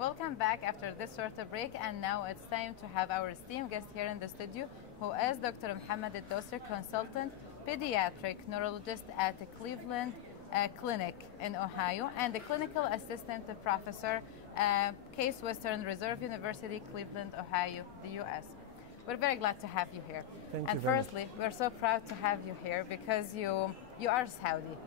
Welcome back after this short break, and now it's time to have our esteemed guest here in the studio, who is Dr. Mohammed Al-Dosri, consultant pediatric neurologist at the Cleveland Clinic in Ohio, and the clinical assistant professor, Case Western Reserve University, Cleveland, Ohio, the U.S. We're very glad to have you here. Thank and you very firstly, we're so proud to have you here because you are Saudi,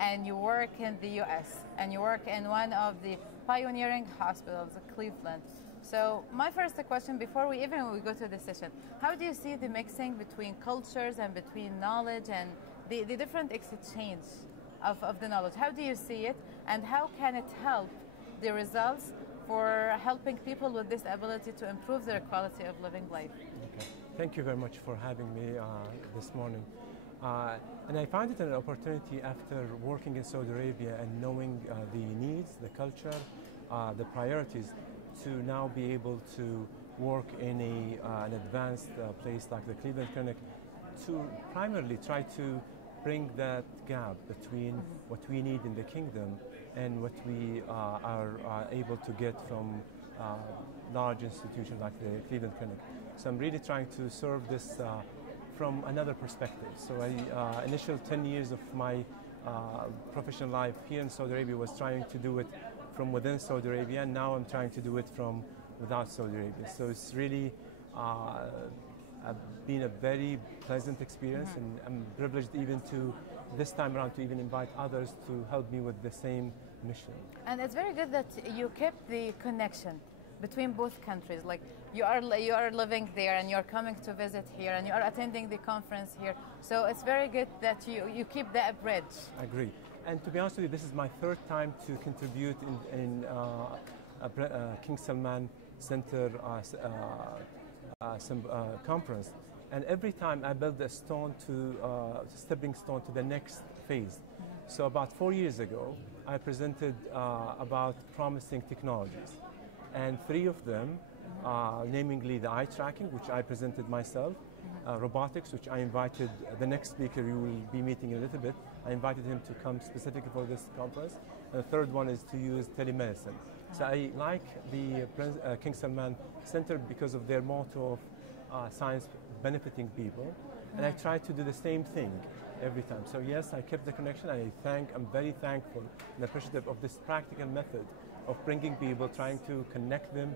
and you work in the U.S., and you work in one of the pioneering hospitals, Cleveland. So my first question, before we go to the session, how do you see the mixing between cultures and between knowledge and the different exchange of the knowledge? How do you see it, and how can it help the results for helping people with disability to improve their quality of living life? Okay. Thank you very much for having me this morning. And I found it an opportunity after working in Saudi Arabia and knowing the needs, the culture, the priorities, to now be able to work in an advanced place like the Cleveland Clinic, to primarily try to bring that gap between what we need in the kingdom and what we are able to get from large institutions like the Cleveland Clinic. So I'm really trying to serve this from another perspective. So initial 10 years of my professional life here in Saudi Arabia was trying to do it from within Saudi Arabia, and now I'm trying to do it from without Saudi Arabia. So it's really been a very pleasant experience, and I'm privileged even to, this time around, to even invite others to help me with the same mission. And it's very good that you kept the connection between both countries. Like you are living there, and you're coming to visit here, and you are attending the conference here. So it's very good that you keep that bridge. I agree. And to be honest with you, this is my third time to contribute in King Salman Center conference. And every time I build a stepping stone to the next phase. So about 4 years ago, I presented about promising technologies. And 3 of them, namely the eye tracking, which I presented myself, robotics, which I invited the next speaker you will be meeting in a little bit. I invited him to come specifically for this conference. And the third one is to use telemedicine. So I like the King Salman Center because of their motto of science benefiting people. And I try to do the same thing every time. So yes, I kept the connection, and I'm very thankful and appreciative of this practical method of bringing people, trying to connect them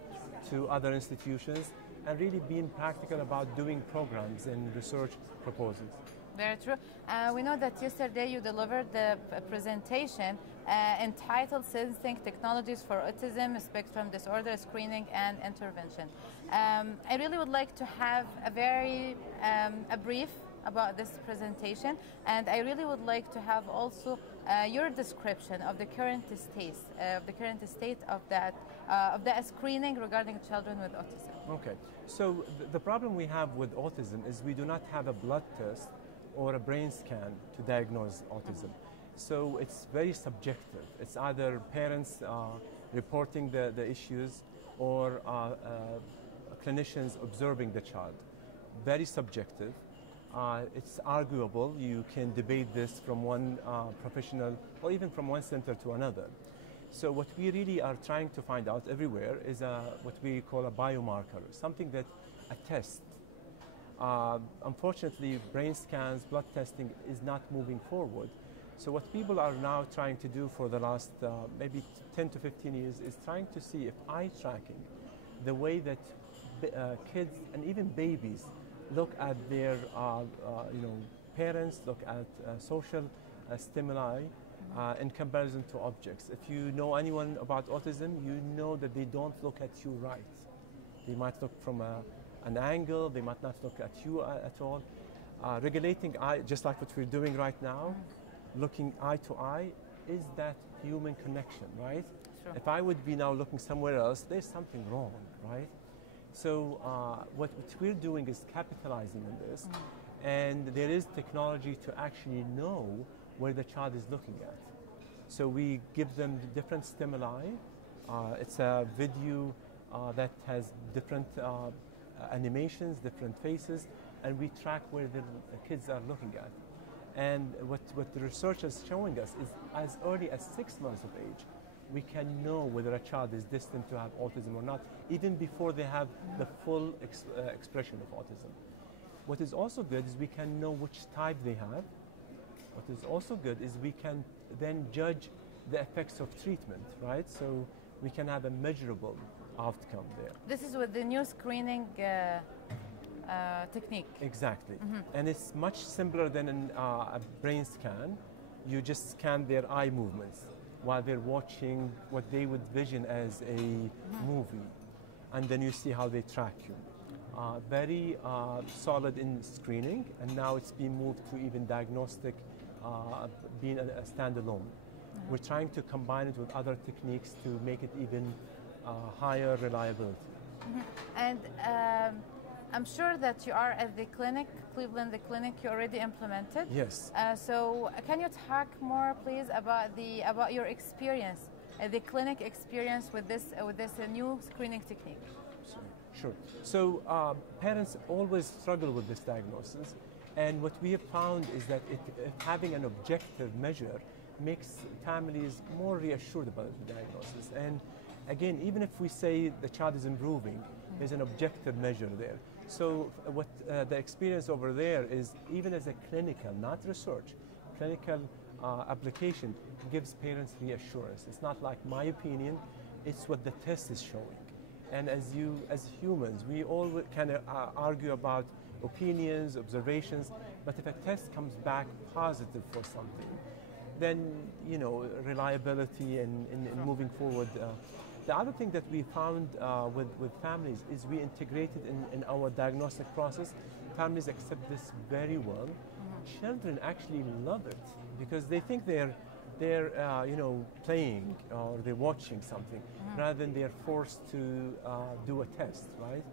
to other institutions, and really being practical about doing programs and research proposals. Very true. We know that yesterday you delivered the presentation entitled Sensing Technologies for Autism Spectrum Disorder Screening and Intervention. I really would like to have a brief about this presentation, and I really would like to have also your description of the current state of that screening regarding children with autism. Okay, so the problem we have with autism is we do not have a blood test or a brain scan to diagnose autism. So it's very subjective. It's either parents reporting the issues or clinicians observing the child. Very subjective. It's arguable. You can debate this from one professional or even from one center to another. So what we really are trying to find out everywhere is what we call a biomarker, something that attests. Unfortunately, brain scans, blood testing is not moving forward. So what people are now trying to do for the last maybe 10 to 15 years is trying to see if eye tracking, the way that kids and even babies look at their parents, look at social stimuli in comparison to objects. If you know anyone about autism, you know that they don't look at you right. They might look from an angle, they might not look at you at all. Regulating eye, just like what we're doing right now, looking eye to eye, is that human connection, right? Sure. If I would be now looking somewhere else, there's something wrong, right? So what we're doing is capitalizing on this, and there is technology to actually know where the child is looking at. So we give them different stimuli. It's a video that has different animations, different faces, and we track where the kids are looking at. And what the research is showing us is as early as 6 months of age, we can know whether a child is destined to have autism or not, even before they have the full expression of autism. What is also good is we can know which type they have. What is also good is we can then judge the effects of treatment, right? So we can have a measurable outcome there. This is with the new screening technique. Exactly. And it's much simpler than a brain scan. You just scan their eye movements while they're watching what they would vision as a movie. And then you see how they track you. Very solid in screening, and now it's been moved to even diagnostic, being a standalone. We're trying to combine it with other techniques to make it even higher reliability. And I'm sure that you are at the clinic, Cleveland, the clinic you already implemented. Yes. So can you talk more, please, about your experience, the clinic experience with this new screening technique? Sure. So parents always struggle with this diagnosis, and what we have found is that having an objective measure makes families more reassured about the diagnosis. And again, even if we say the child is improving, there's an objective measure there. So what the experience over there is, even as a clinical, not research, clinical application gives parents reassurance. It's not like my opinion, it's what the test is showing. And as humans, we all kind of argue about opinions, observations, but if a test comes back positive for something, then, you know, reliability and moving forward. The other thing that we found with families is we integrated in our diagnostic process. Families accept this very well. Children actually love it because they think they're you know, playing or they're watching something rather than they're forced to do a test, right?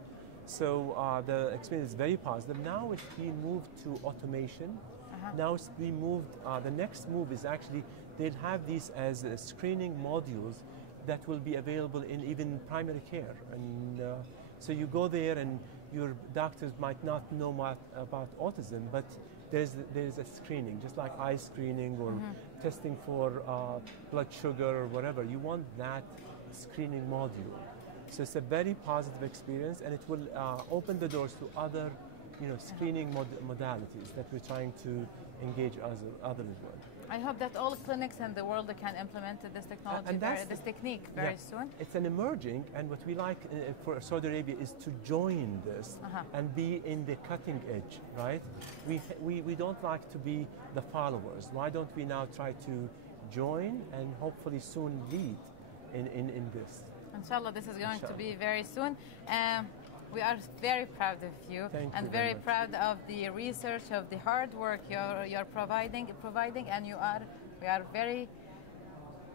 So the experience is very positive. Now it's being moved to automation. Now it's being moved, the next move is actually they'll have these as screening modules that will be available in even primary care. And so you go there and your doctors might not know much about autism, but there's a screening, just like eye screening or testing for blood sugar or whatever. You want that screening module. So it's a very positive experience, and it will open the doors to other, you know, screening modalities that we're trying to engage others with. I hope that all clinics in the world can implement this technology, this technique very soon. It's an emerging, and what we like for Saudi Arabia is to join this and be in the cutting edge, right? We don't like to be the followers. Why don't we now try to join and hopefully soon lead in this? Inshallah, this is going to be very soon. We are very proud of you, and very proud of the research, of the hard work you're providing, and we are very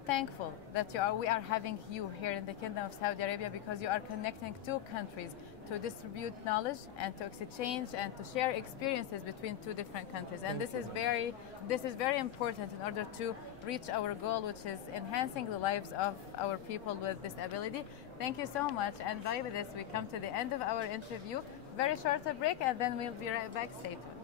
thankful that we are having you here in the Kingdom of Saudi Arabia, because you are connecting two countries to distribute knowledge and to exchange and to share experiences between two different countries. And this is very important in order to reach our goal, which is enhancing the lives of our people with disability. Thank you so much. And by this, we come to the end of our interview. Very short break, and then we'll be right back. Stay tuned.